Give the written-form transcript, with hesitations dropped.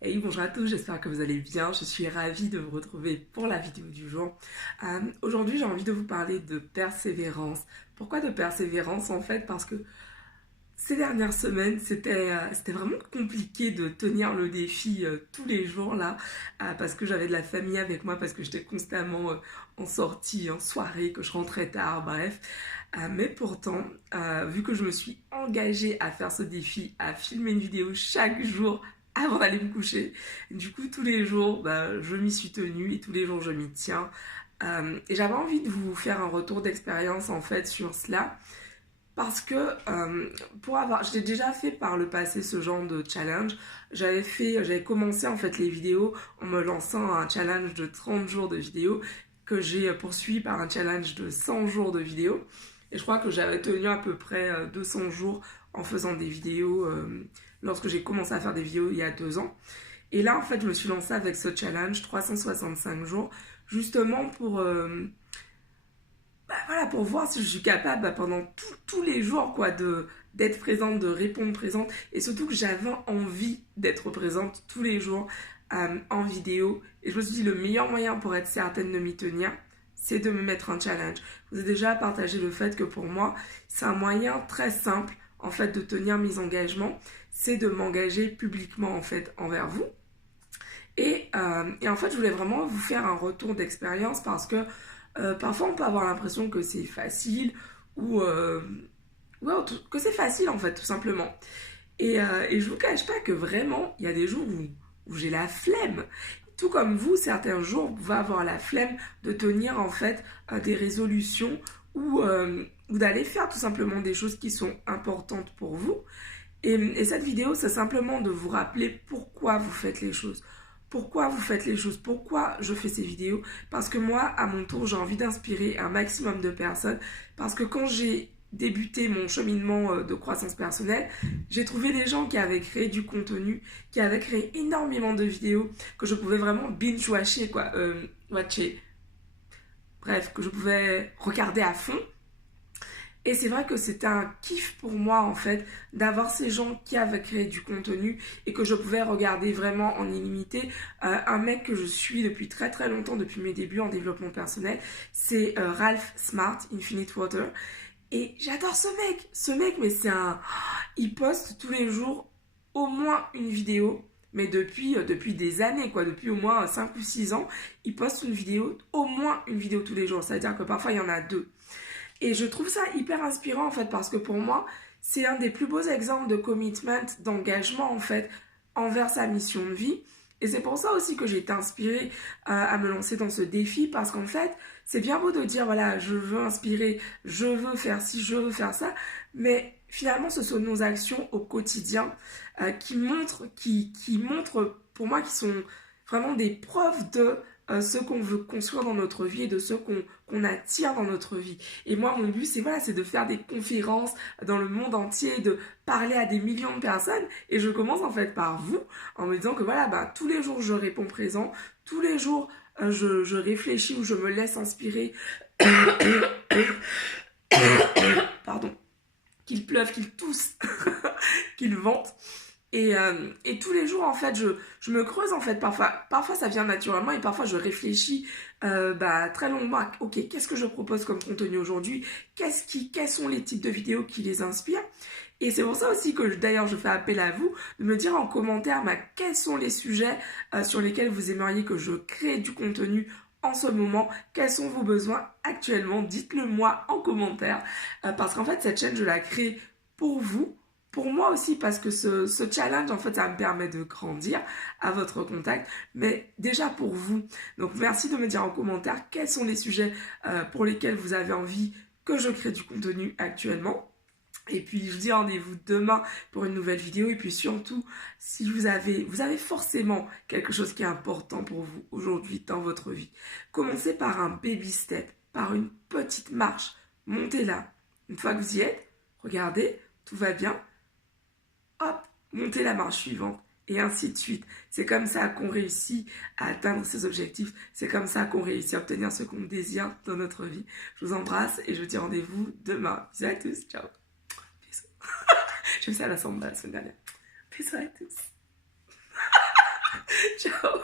Hey, bonjour à tous, j'espère que vous allez bien. Je suis ravie de vous retrouver pour la vidéo du jour. Aujourd'hui, j'ai envie de vous parler de persévérance. Pourquoi de persévérance en fait? Parce que ces dernières semaines, c'était vraiment compliqué de tenir le défi tous les jours là, parce que j'avais de la famille avec moi, parce que j'étais constamment en sortie, en soirée, que je rentrais tard, bref. Mais pourtant, vu que je me suis engagée à faire ce défi, à filmer une vidéo chaque jour avant d'aller me coucher, du coup tous les jours, je m'y suis tenue et tous les jours je m'y tiens. Et j'avais envie de vous faire un retour d'expérience en fait sur cela. Parce que j'ai déjà fait par le passé ce genre de challenge. J'avais commencé en fait les vidéos en me lançant un challenge de 30 jours de vidéos que j'ai poursuivi par un challenge de 100 jours de vidéos. Et je crois que j'avais tenu à peu près 200 jours en faisant des vidéos lorsque j'ai commencé à faire des vidéos il y a 2 ans. Et là en fait je me suis lancée avec ce challenge 365 jours justement voilà, pour voir si je suis capable pendant tous les jours quoi, d'être présente, de répondre présente. Et surtout que j'avais envie d'être présente tous les jours en vidéo. Et je me suis dit, le meilleur moyen pour être certaine de m'y tenir, c'est de me mettre un challenge. Je vous ai déjà partagé le fait que pour moi, c'est un moyen très simple en fait de tenir mes engagements. C'est de m'engager publiquement en fait envers vous. Et en fait, je voulais vraiment vous faire un retour d'expérience parce que parfois on peut avoir l'impression que c'est facile ou ouais, que c'est facile en fait, tout simplement. Et je vous cache pas que vraiment, il y a des jours où j'ai la flemme. Tout comme vous, certains jours, vous pouvez avoir la flemme de tenir en fait des résolutions ou d'aller faire tout simplement des choses qui sont importantes pour vous. Et cette vidéo, c'est simplement de vous rappeler pourquoi vous faites les choses. Pourquoi vous faites les choses? Pourquoi je fais ces vidéos? Parce que moi, à mon tour, j'ai envie d'inspirer un maximum de personnes. Parce que quand j'ai débuté mon cheminement de croissance personnelle, j'ai trouvé des gens qui avaient créé du contenu, qui avaient créé énormément de vidéos que je pouvais vraiment binge-watcher, quoi. Watcher. Bref, que je pouvais regarder à fond. Et c'est vrai que c'était un kiff pour moi en fait d'avoir ces gens qui avaient créé du contenu et que je pouvais regarder vraiment en illimité. Un mec que je suis depuis très très longtemps, depuis mes débuts en développement personnel, c'est Ralph Smart, Infinite Water. Et j'adore ce mec. Ce mec, mais c'est un... Il poste tous les jours au moins une vidéo. Mais depuis des années, quoi, depuis au moins 5 ou 6 ans, il poste une vidéo, au moins une vidéo tous les jours. C'est-à-dire que parfois il y en a deux. Et je trouve ça hyper inspirant en fait parce que pour moi, c'est un des plus beaux exemples de commitment, d'engagement en fait envers sa mission de vie. Et c'est pour ça aussi que j'ai été inspirée à me lancer dans ce défi parce qu'en fait, c'est bien beau de dire voilà, je veux inspirer, je veux faire ci, je veux faire ça, mais finalement, ce sont nos actions au quotidien qui montrent pour moi qui sont vraiment des preuves de ce qu'on veut construire dans notre vie et de ce qu'on attire dans notre vie. Et moi, mon but, c'est voilà, c'est de faire des conférences dans le monde entier, de parler à des millions de personnes. Et je commence en fait par vous, en me disant que voilà, tous les jours, je réponds présent, tous les jours, je réfléchis ou je me laisse inspirer. Pardon. Qu'il pleuve, qu'il tousse, qu'il vente. Et tous les jours, en fait, je me creuse, en fait. Parfois, ça vient naturellement et parfois, je réfléchis très longuement. Ok, qu'est-ce que je propose comme contenu aujourd'hui? Quels sont les types de vidéos qui les inspirent? Et c'est pour ça aussi que, d'ailleurs, je fais appel à vous de me dire en commentaire quels sont les sujets sur lesquels vous aimeriez que je crée du contenu en ce moment, quels sont vos besoins actuellement, dites-le moi en commentaire, parce qu'en fait cette chaîne je la crée pour vous, pour moi aussi parce que ce challenge en fait ça me permet de grandir à votre contact, mais déjà pour vous. Donc merci de me dire en commentaire quels sont les sujets pour lesquels vous avez envie que je crée du contenu actuellement. Et puis je vous dis rendez-vous demain pour une nouvelle vidéo. Et puis surtout, si vous avez forcément quelque chose qui est important pour vous aujourd'hui dans votre vie, commencez par un baby step, par une petite marche. Montez là. Une fois que vous y êtes, regardez, tout va bien. Hop, montez la marche suivante. Et ainsi de suite. C'est comme ça qu'on réussit à atteindre ses objectifs. C'est comme ça qu'on réussit à obtenir ce qu'on désire dans notre vie. Je vous embrasse et je vous dis rendez-vous demain. Bisous à tous. Ciao. J'ai fait ça à la samba la semaine dernière. Bisous à tous. Ciao.